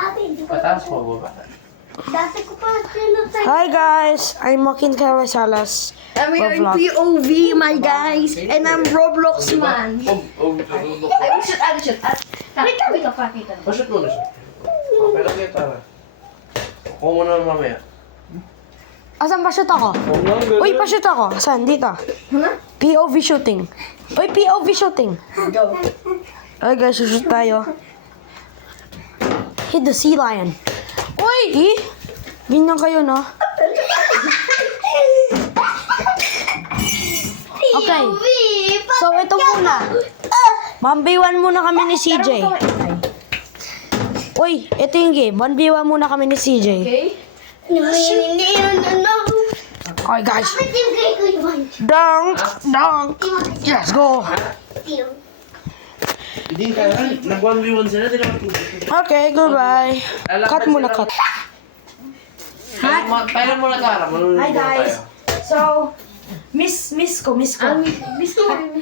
Pataas mo, baba. Dati ko pa sinutay. Hi guys, I'm Joaquin Carresalas. I'm here in Vlog. POV, my guys. And I'm Roblox man. Diba? I will shoot. Wait ka, pakita. Pashoot mo na siya. Okay lang yung tara. Ako muna mamaya. Asan pa shoot ako? Uy, pa-shoot ako. Saan? Dito. POV shooting. Uy, POV shooting. Go. Okay guys, shoot tayo. Hit the sea lion. Uy! Ganyan kayo, no? Okay. So, ito muna. Mambiwan muna kami ni CJ. Uy, ito yung game. 1v1 muna kami ni CJ. Okay. Okay, guys. Dunk! Let's go! Hindi ka na. Nag-1v1 sila. Di naman Okay, goodbye. Cut muna, cut. Tayo muna tara. Hi, guys. So, miss ko. Miss ko.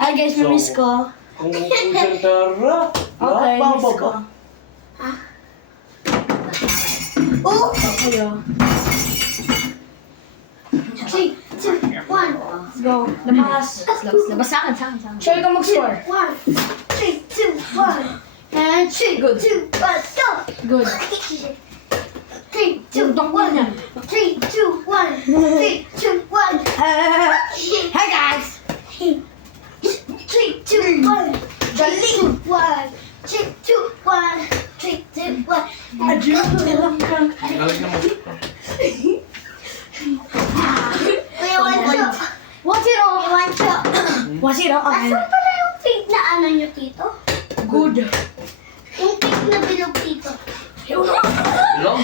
Hi, guys, miss ko. Kung tara. Okay, miss ko. Oh! Okay, oh. 3, 2, 1. Let's go. Labas. Labas sa akin. Share ka mag-score. 1, 3, 2, 1. And 3, 2, 1, go! Good. 3, 2, 1. 3, 2, 1. 3, 2, 1. Hi, guys. 3, 2, 1. 3, 2, 1. 3, 2, 1. 3, 2, 1. Galing na mo. Kuya, one shot. 1-0. 1 shot. 1-0. Okay. Asan pala yung fake na ano nyo, Tito? Good. Yung fake na bilog, Tito. Ilong? Oo,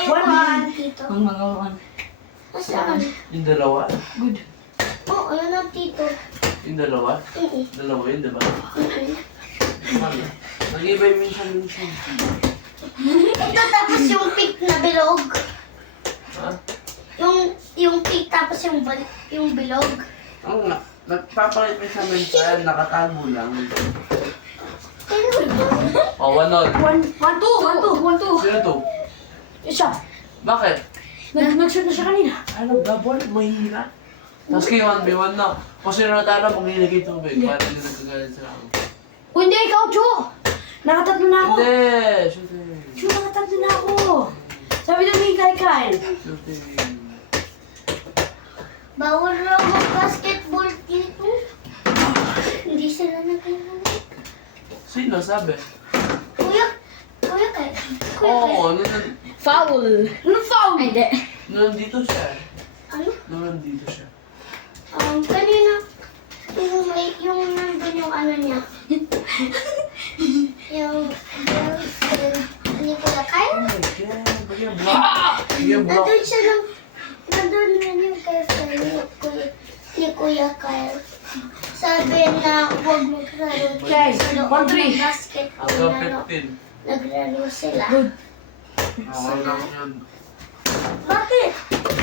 yung 1-1. Tito. Mga 1. Asan? Yung dalawa? Good. Oo, yun ang Tito. Yung dalawa? Mm-mm. Dalawa yun, diba? Mm-mm. Ano? Nag-iba yung minsan. Ito tapos yung fake na bilog. Ha? Yung fake tapos yung bilog. Oo nga. Nagpapalit mo sa minsan, nakatago lang. Oh, 1-0. 1-2. Sino to? Isa. Bakit? Nag-shoot na siya kanina. Ano, gabon? Mahihira. Tapos kayo 1v1 na. Kung sino natalo, pag nilagay tubig. Para hindi nagkagalit sila. Kung hindi, ikaw, Chu. Nakatatlo na ako. Hindi! Shooting. Chu, nakatatlo na ako. Sabi na ni Kyle. Shooting. Bawal raw mag-basketball dito. Hindi sila nagkakalit. Sino sabi? Kuya Kyle. Oo, Foul. Ano foul? Ay, hindi. nandito siya. Ano? Nandito siya. Kanina, yung nandun yung ano niya. yung ni Kuya Kyle. Oh my God, bagyan block. Bagyan block. Nandun na yung ni Kuya Kyle. Sabi na huwag maglaro Okay, sa loob 1-3. ng basketball Hanggang na 15. naglaro sila. Good. Okay lang yun. Bakit?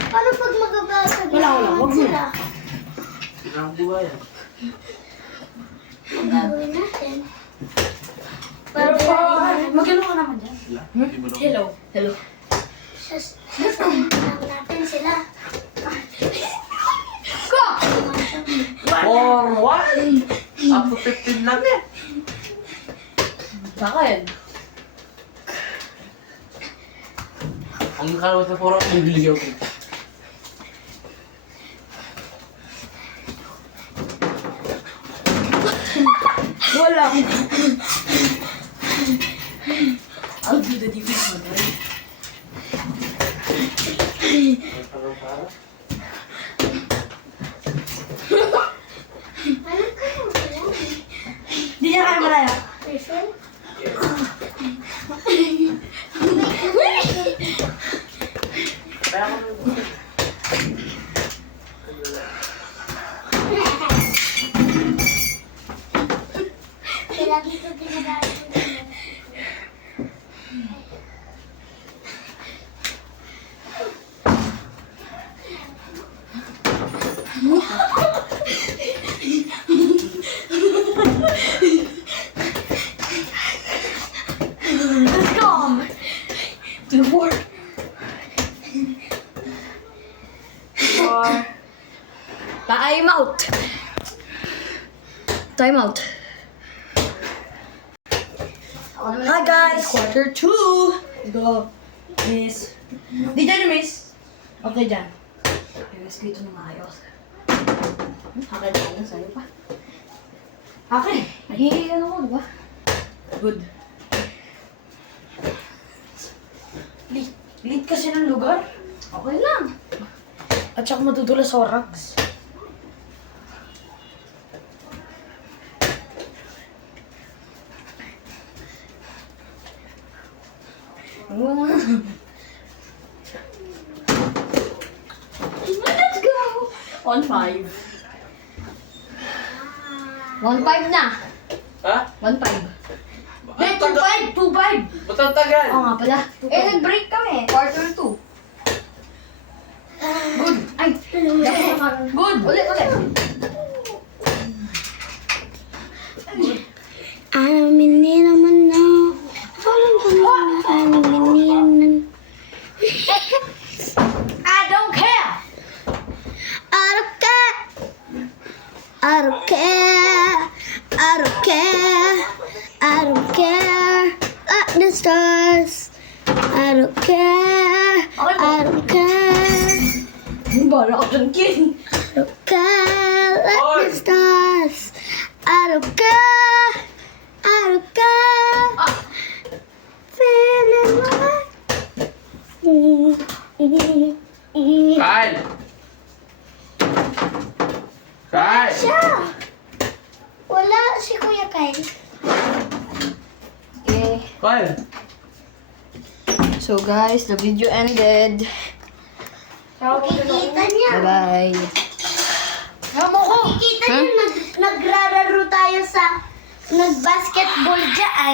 Paano pag magabasag Wala, wag mo. sila? Ilang buhay yan. Ang gagawin natin? Pero mag-ano ka naman dyan. Wala. Hindi mo lang. Hello. Sasabihin lang natin sila. Go! For what? Up to 15 lang eh. Bakit? Ang nakalawat na puro, bibili ako. Wala. I'll do the defense one, right? Ano kayo? Hindi niya kaya malaya. Refill? Kaya ako Kaya dito ginagamit. Let's go! 4. 4. Time out. Time out. Hi guys, quarter 2. Let's go. Miss. Di dyan, miss. Okay dyan. Miss ko ito na maayos. Okay na yun, sa'yo pa. Okay. Nahihiyan ako, di ba? Good. Lead kasi ng lugar. Okay lang. At saka matutulas sa rocks. Let's go! 1-5. 1-5 na. Ha? 1-5. Ang tagal. 2-5. Ba't ang tagal? Oo nga pala. 2-5. Eh, nag-break kami. Quarter 2. Good. Ay, good. Ulit. Hindi naman na. I don't care. I don't care. I don't care. I don't care. I don't care. Like the stars. I don't care. I don't care. Bala ka dyan, King. I don't care. Like the stars. I don't care. I don't care. Feeling like. Kyle! Kyle! Siya. Wala si Kuya Kyle. Okay. Kyle! So guys, the video ended. Kikita niya. Bye-bye. Kikita niya, nagrararo tayo sa nag-basketball dyan.